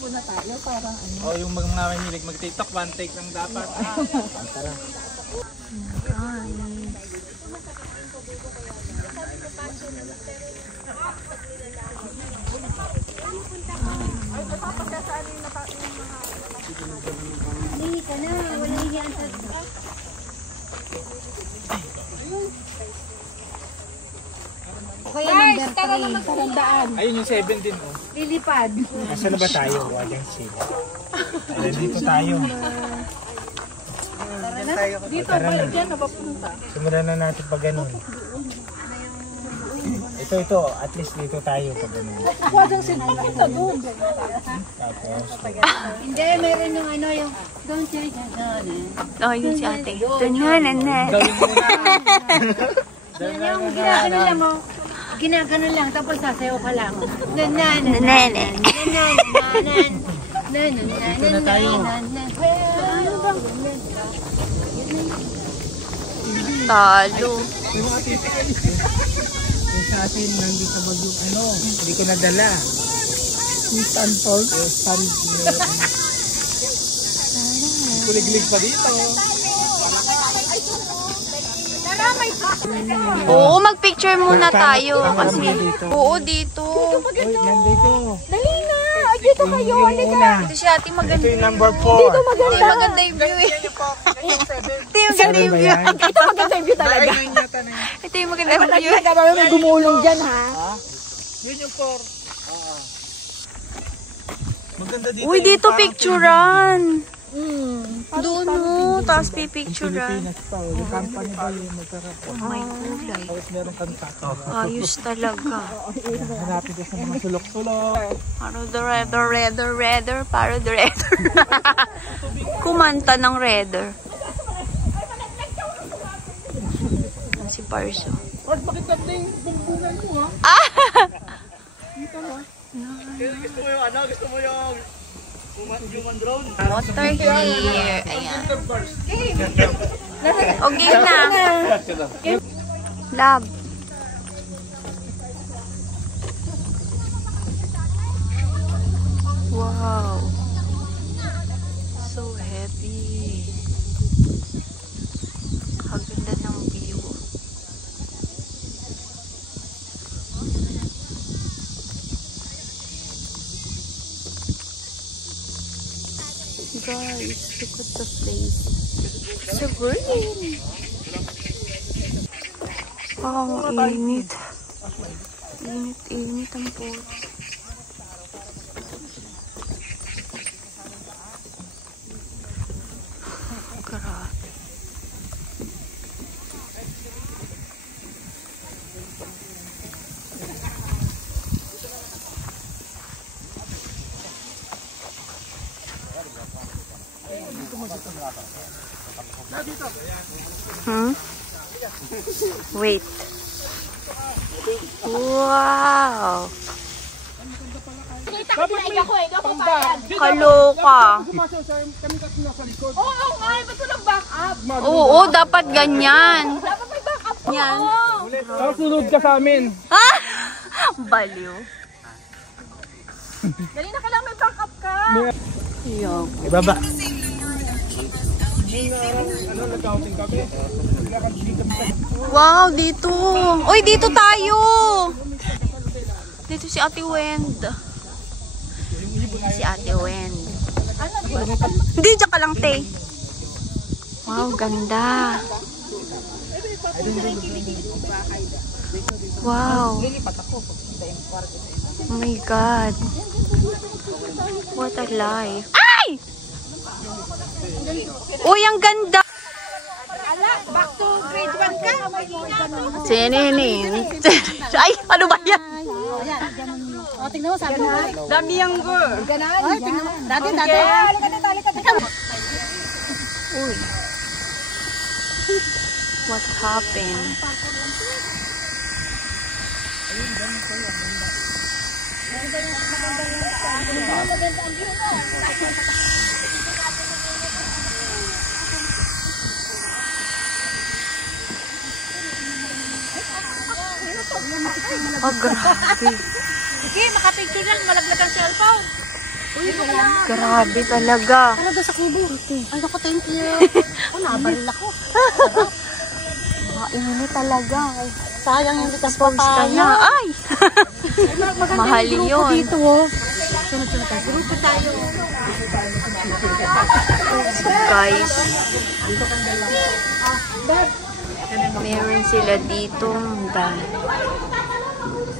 muna tayo para ano. Oh, yung mga mahilig mag-TikTok, one take lang dapat. Tara. Hindi ka na, walang hiyaan sa... Kaya number 3, karandaan. Ayun yung 7 din, oh. Lilipad. Nasaan na ba tayo? Walang sila. Dito tayo. Dito ba dyan napapunta? Simulan na natin pag ganun. Ito, at least dito tayo pag ganun. Kuha dyan sinapakita doon. Tapos, Hindi, meron yung ano yung... Don't say that. Oh, yun si ate. Tunananan. gawin mo na. Yan yung ginagano lang mo. Ginagano lang, tapos sasayaw ka lang. Nanananan. Dito na tayo. Talo. Yung sa atin, nandito sa bagyong ano, hindi ko nadala. Yung Stanford. Stanford. Kuliglig pa dito. Oo, mag-picture muna tayo. Kasi, oo, dito. Uy, nandito. Dali na! Dito kayo, halika! Ito si ate maganda. Ito yung number 4. Ito maganda yung view eh. Ito yung maganda yung view. Ito maganda yung view talaga. Ito yung maganda yung view. May gumulong dyan, ha? Yun yung 4. Maganda dito. Uy, dito picturean. Doon mo, tapos pipicturean. Pilipinas pa. Yung company ba yung magkarap? Oh my God. Tapos meron kang tato. Ayos talaga. Hanapin ko sa mga sulok-sulok. Paro the redder, paro the redder. Kumanta ng redder. Si Parso. Wag, bakit natin yung bumbungan ko, ha? Dito, ha? Gusto mo yung ano? Gusto mo yung human drone? Water here. Ayan. O, game na. Love. Wow. So heavy. Kaganda ng view. Guys, look at the place. So green. Wow, ang init. Init ang puto. Grabe. Wait. Wow. Kaloka. Oo nga, ba't walang back up? Oo, dapat ganyan. Dapat may back up. Yan. Sunod ka sa amin. Ah! Baliw. Dali na, kailangan may back up ka. Ibaba. Wow, dito. Uy, dito tayo. Dito si Ate Wend. Si Ate Wend. Hindi, dyan ka lang, te. Wow, ganda. Wow. Oh my God. What a life. Ay! Uy, ang ganda. Back to grade 1 ka. Sininin. Ay, ano ba yan? O, tingnan mo, sabi mo. Dami yung girl. Ay, tingnan mo. Dati. Halika dito. Uy. What happened? Oh, grabe. Sige, makapicture lang. Malaglag ang cellphone. Grabe talaga. Ano doon sa kubo? Ay, naku, thank you. Oh, nabaril ako. Init talaga. Sayang yung litas pa Ka na. Ay! Mahal yun. Dito, oh. Sunod-sunod tayo. Grupo tayo. So guys, meron sila dito.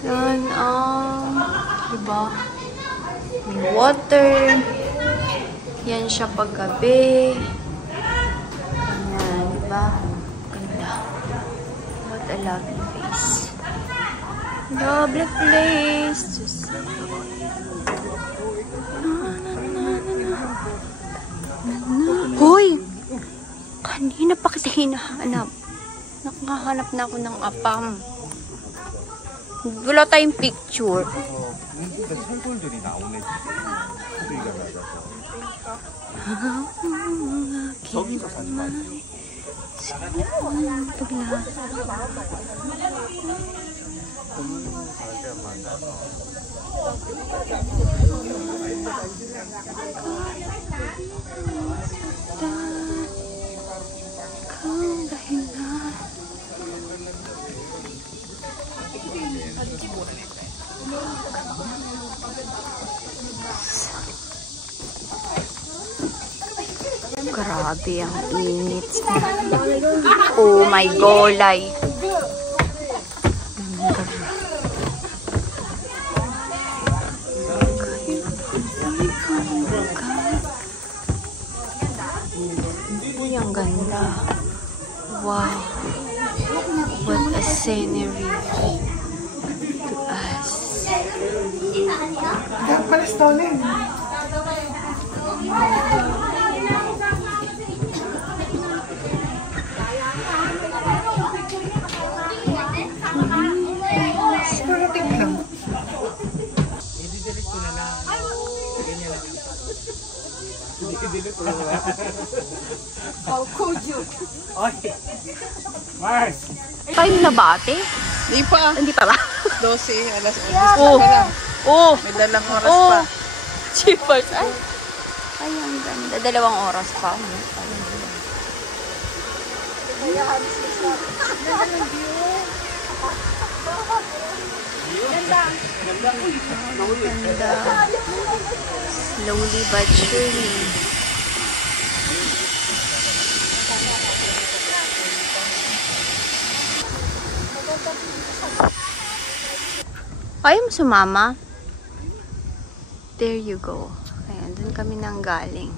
Yan diba? May water. Yan siya paggabi. Yan, diba? Ganda. What a lovely place. Lovely place to see. Hoy! Kanina pa kita hinahanap. Nakahanap na ako ng apam. Wala tayong picture. 설골들이 나오네. 소리가 낮아서. 저기서 사지 마세요. Grabe ang init. Oh my golay. Uy, ang ganda. Wow. What a scenery to us. Mars! Time na ba, ate? Hindi pa. Hindi pa ba? 12, alas 11 Oh. pa lang. Oh! May dalang oras pa. Cheapers. Ay, ang ganda. 2 oras pa. Ganda. Slowly but surely. Ayaw mo sumama? There you go. Ayan, dun kami nang galing.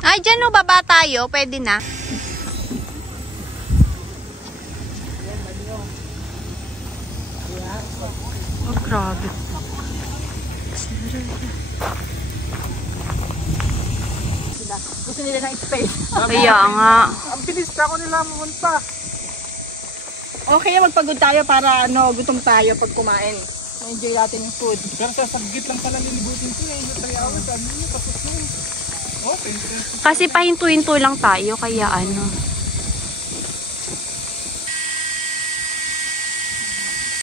Ay, dyan o, baba tayo. Pwede na. Oh, grabe. Gusto nila ng space. Kaya nga. Ang bilis na ako nila mamunta. Okay, magpagod tayo para gutom tayo pag kumain. Enjoy natin yung food. Pero sa saglit lang pala lilibutin ko eh. 3 hours. Ano yun? Tapos yun. Okay. Kasi pahinto-hinto lang tayo. Kaya ano.